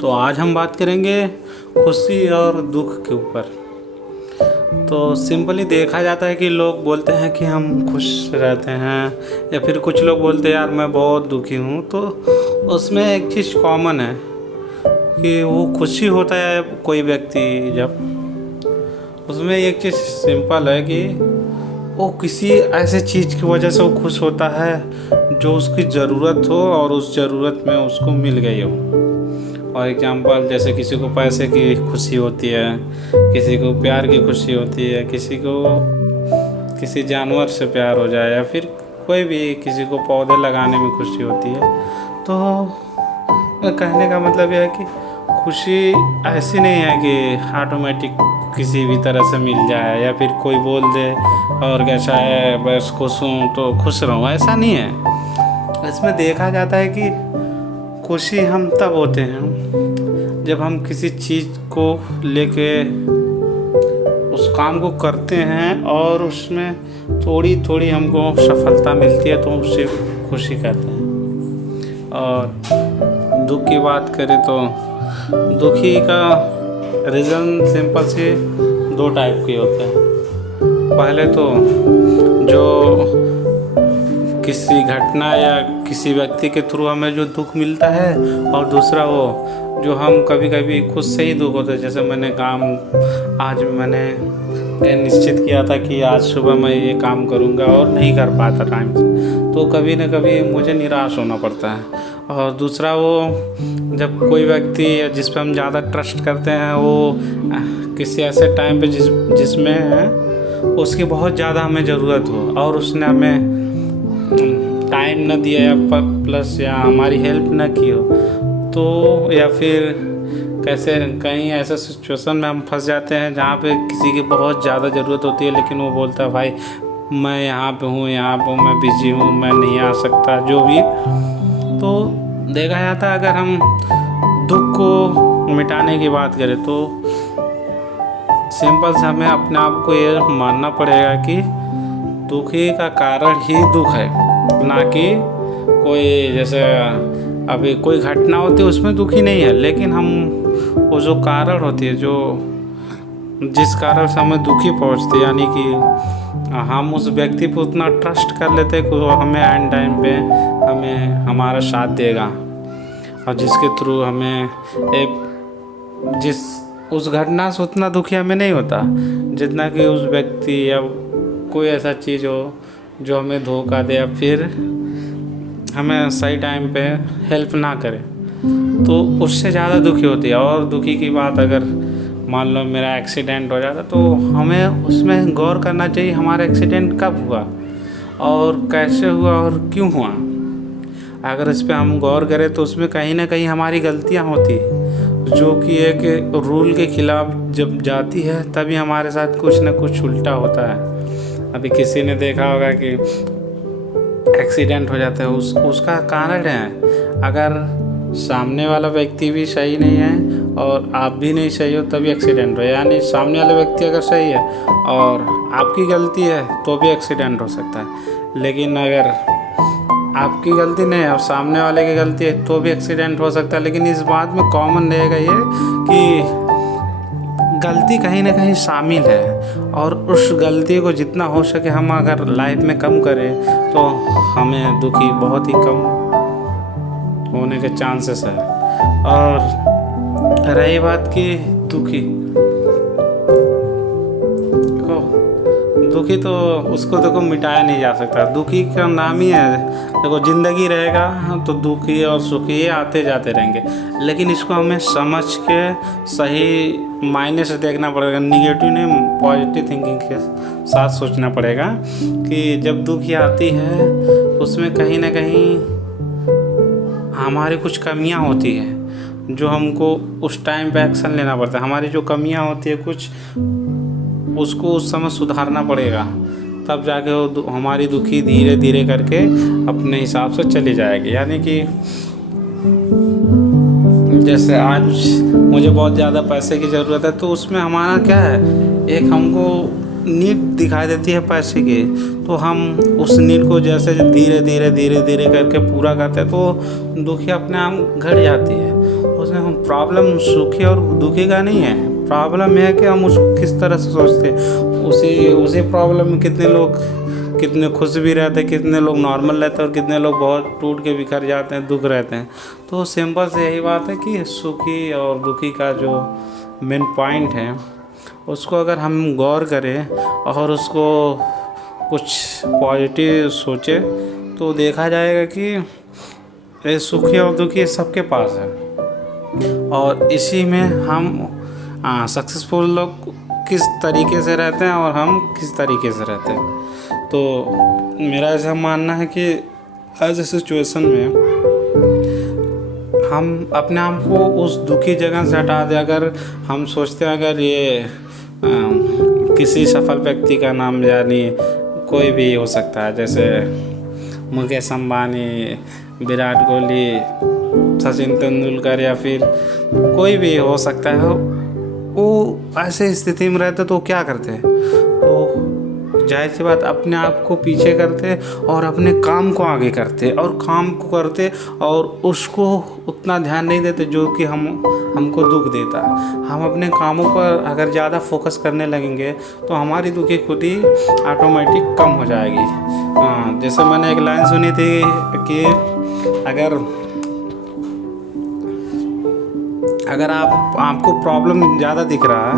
तो आज हम बात करेंगे खुशी और दुख के ऊपर। तो सिंपली देखा जाता है कि लोग बोलते हैं कि हम खुश रहते हैं, या फिर कुछ लोग बोलते हैं यार मैं बहुत दुखी हूँ। तो उसमें एक चीज़ कॉमन है कि वो खुशी होता है कोई व्यक्ति, जब उसमें एक चीज़ सिंपल है कि वो किसी ऐसे चीज़ की वजह से वो खुश होता है जो उसकी ज़रूरत हो और उस ज़रूरत में उसको मिल गई हो। और एग्जांपल जैसे किसी को पैसे की खुशी होती है, किसी को प्यार की खुशी होती है, किसी को किसी जानवर से प्यार हो जाए, या फिर कोई भी किसी को पौधे लगाने में खुशी होती है। तो कहने का मतलब यह है कि खुशी ऐसी नहीं है कि ऑटोमेटिक किसी भी तरह से मिल जाए, या फिर कोई बोल दे और कैसा है बस खुश हूँ तो खुश रहूँ, ऐसा नहीं है। इसमें देखा जाता है कि खुशी हम तब होते हैं जब हम किसी चीज़ को लेके उस काम को करते हैं और उसमें थोड़ी थोड़ी हमको सफलता मिलती है, तो उससे खुशी कहते हैं। और दुख की बात करें तो दुखी का रीज़न सिंपल से दो टाइप के होते हैं। पहले तो जो किसी घटना या किसी व्यक्ति के थ्रू हमें जो दुख मिलता है, और दूसरा वो जो हम कभी कभी खुद से ही दुख होता है। जैसे आज मैंने निश्चित किया था कि आज सुबह मैं ये काम करूँगा और नहीं कर पाता टाइम से, तो कभी न कभी मुझे निराश होना पड़ता है। और दूसरा वो जब कोई व्यक्ति या जिस पर हम ज़्यादा ट्रस्ट करते हैं वो किसी ऐसे टाइम पे जिसमें उसकी बहुत ज़्यादा हमें ज़रूरत हो और उसने हमें टाइम न दिया या प्लस या हमारी हेल्प न की हो, तो या फिर कैसे कहीं ऐसा सिचुएशन में हम फंस जाते हैं जहाँ पे किसी की बहुत ज़्यादा ज़रूरत होती है, लेकिन वो बोलता है भाई मैं यहाँ पे हूँ, मैं बिज़ी हूँ, मैं नहीं आ सकता, जो भी। तो देखा जाता है अगर हम दुख को मिटाने की बात करें तो सिंपल से हमें अपने आप को ये मानना पड़ेगा कि दुखी का कारण ही दुख है, ना कि कोई जैसे अभी कोई घटना होती है उसमें दुखी नहीं है, लेकिन हम वो जो कारण होती है जो जिस कारण से हमें दुखी पहुंचती है, यानी कि हम उस व्यक्ति पर उतना ट्रस्ट कर लेते हैं कि वो हमें एंड टाइम पे हमें हमारा साथ देगा, और जिसके थ्रू हमें उस घटना से उतना दुखी हमें नहीं होता जितना कि उस व्यक्ति या कोई ऐसा चीज़ हो जो हमें धोखा दे या फिर हमें सही टाइम पे हेल्प ना करे, तो उससे ज़्यादा दुखी होती है। और दुखी की बात अगर मान लो मेरा एक्सीडेंट हो जाता, तो हमें उसमें गौर करना चाहिए हमारा एक्सीडेंट कब हुआ और कैसे हुआ और क्यों हुआ। अगर इस पर हम गौर करें तो उसमें कहीं ना कहीं हमारी गलतियाँ होती है, जो कि एक रूल के खिलाफ जब जाती है तभी हमारे साथ कुछ ना कुछ उल्टा होता है। अभी किसी ने देखा होगा कि एक्सीडेंट हो जाता है, उसका कारण है अगर सामने वाला व्यक्ति भी सही नहीं है और आप भी नहीं सही हो तभी एक्सीडेंट हो, यानी सामने वाला व्यक्ति अगर सही है और आपकी गलती है तो भी एक्सीडेंट हो सकता है। लेकिन अगर आपकी गलती नहीं है और सामने वाले की गलती है तो भी एक्सीडेंट हो सकता है। लेकिन इस बात में कॉमन रहेगा ये कि गलती कहीं ना कहीं शामिल है, और उस गलती को जितना हो सके हम अगर लाइफ में कम करें तो हमें दुखी बहुत ही कम होने के चांसेस है। और रही बात की दुखी तो उसको देखो मिटाया नहीं जा सकता, दुखी का नाम ही है। देखो ज़िंदगी रहेगा तो दुखी और सुखी आते जाते रहेंगे, लेकिन इसको हमें समझ के सही मायने से देखना पड़ेगा, निगेटिव नहीं पॉजिटिव थिंकिंग के साथ सोचना पड़ेगा कि जब दुखी आती है तो उसमें कहीं ना कहीं हमारी कुछ कमियां होती है जो हमको उस टाइम पे एक्शन लेना पड़ता है। हमारी जो कमियां होती है कुछ उसको उस समय सुधारना पड़ेगा, तब जाके वो हमारी दुखी धीरे धीरे करके अपने हिसाब से चली जाएगी। यानी कि जैसे आज मुझे बहुत ज़्यादा पैसे की ज़रूरत है, तो उसमें हमारा क्या है, एक हमको नीड दिखाई देती है पैसे की, तो हम उस नीड को जैसे धीरे धीरे करके पूरा करते हैं तो दुखी अपने आप घट जाती है। उसमें हम प्रॉब्लम सुखी और दुखी का नहीं है, प्रॉब्लम यह है कि हम उसको किस तरह से सोचते हैं। उसी उसी प्रॉब्लम में कितने खुश भी रहते हैं, कितने लोग नॉर्मल रहते हैं और कितने लोग बहुत टूट के बिखर जाते हैं, दुख रहते हैं। तो सिंपल से यही बात है कि सुखी और दुखी का जो मेन पॉइंट है उसको अगर हम गौर करें और उसको कुछ पॉजिटिव सोचे तो देखा जाएगा कि ये सुखी और दुखी सबके पास है। और इसी में हम सक्सेसफुल लोग किस तरीके से रहते हैं और हम किस तरीके से रहते हैं। तो मेरा ऐसा मानना है कि एज ए सिचुएशन में हम अपने आप को उस दुखी जगह से हटा दें। अगर हम सोचते हैं अगर ये किसी सफल व्यक्ति का नाम यानी कोई भी हो सकता है, जैसे मुकेश अंबानी, विराट कोहली, सचिन तेंदुलकर या फिर कोई भी हो सकता है, वो ऐसे स्थिति में रहते तो क्या करते हैं, वो जाहिर सी बात अपने आप को पीछे करते और अपने काम को आगे करते और काम को करते और उसको उतना ध्यान नहीं देते जो कि हमको दुख देता। हम अपने कामों पर अगर ज़्यादा फोकस करने लगेंगे तो हमारी दुखी खुद ही ऑटोमेटिक कम हो जाएगी। जैसे मैंने एक लाइन सुनी थी कि अगर आपको प्रॉब्लम ज़्यादा दिख रहा है,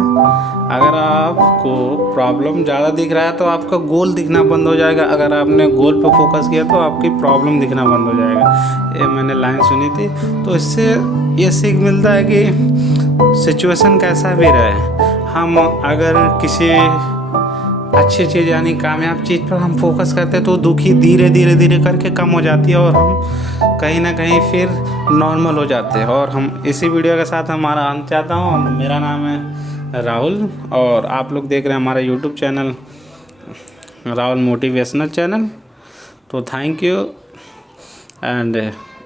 अगर आपको प्रॉब्लम ज़्यादा दिख रहा है तो आपका गोल दिखना बंद हो जाएगा। अगर आपने गोल पर फोकस किया तो आपकी प्रॉब्लम दिखना बंद हो जाएगा। ये मैंने लाइन सुनी थी। तो इससे ये सीख मिलता है कि सिचुएशन कैसा भी रहे, हम अगर किसी अच्छी चीज़ यानी कामयाब चीज़ पर हम फोकस करते हैं तो दुखी धीरे धीरे करके कम हो जाती है और हम कहीं ना कहीं फिर नॉर्मल हो जाते हैं। और हम इसी वीडियो के साथ हमारा अंत चाहता हूँ। मेरा नाम है राहुल और आप लोग देख रहे हैं हमारा YouTube channel Rahul motivational channel. तो थैंक यू एंड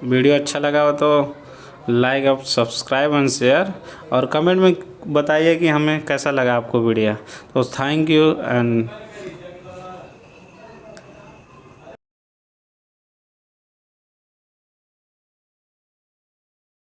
वीडियो अच्छा लगा हो तो लाइक और सब्सक्राइब एंड शेयर और कमेंट में बताइए कि हमें कैसा लगा आपको वीडियो। तो थैंक यू एंड